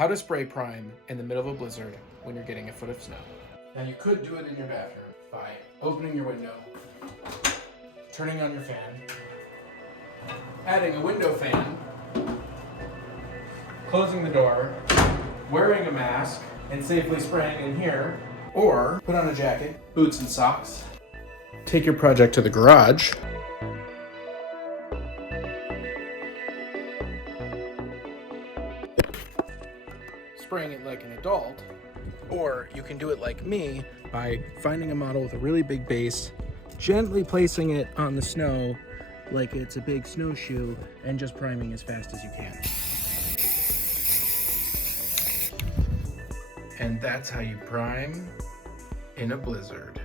How to spray prime in the middle of a blizzard when you're getting a foot of snow. Now you could do it in your bathroom by opening your window, turning on your fan, adding a window fan, closing the door, wearing a mask, and safely spraying in here, or put on a jacket, boots and socks. Take your project to the garage. Spraying it like an adult, or you can do it like me by finding a model with a really big base, gently placing it on the snow like it's a big snowshoe, and just priming as fast as you can. And that's how you prime in a blizzard.